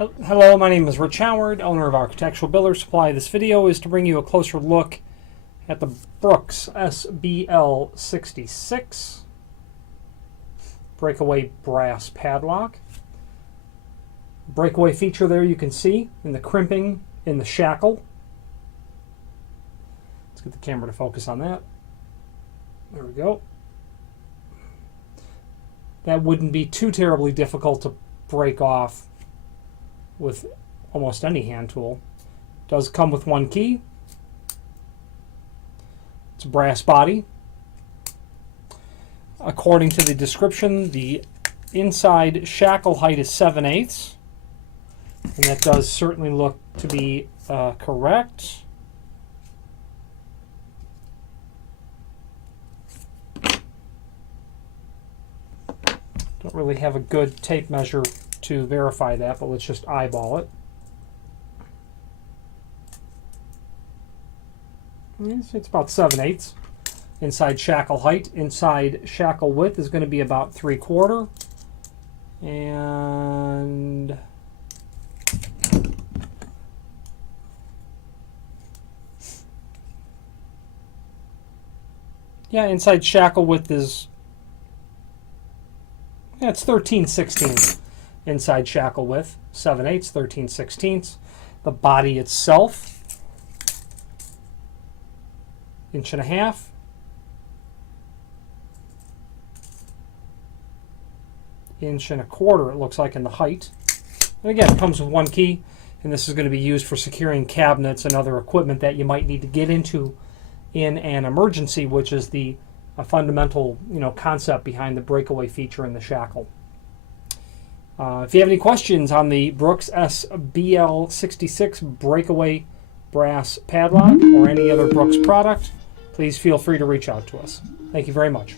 Hello, my name is Rich Howard, owner of Architectural Builder Supply. This video is to bring you a closer look at the Brooks SBL66 Breakaway brass padlock. Breakaway feature there you can see in the crimping in the shackle. Let's get the camera to focus on that. There we go. That wouldn't be too terribly difficult to break off with almost any hand tool. It does come with one key. It's a brass body. According to the description, the inside shackle height is 7/8, and that does certainly look to be correct. Don't really have a good tape measure to verify that, but let's just eyeball it. It's about 7/8 inside shackle height. Inside shackle width is going to be about 3/4, and yeah, inside shackle width is it's 13/16 inside shackle width, 7/8, 13/16. The body itself, 1.5 inches, 1.25 inches it looks like in the height. And again, it comes with one key, and this is going to be used for securing cabinets and other equipment that you might need to get into in an emergency, which is the fundamental concept behind the breakaway feature in the shackle. If you have any questions on the Brooks SBL66 Breakaway brass padlock or any other Brooks product, please feel free to reach out to us. Thank you very much.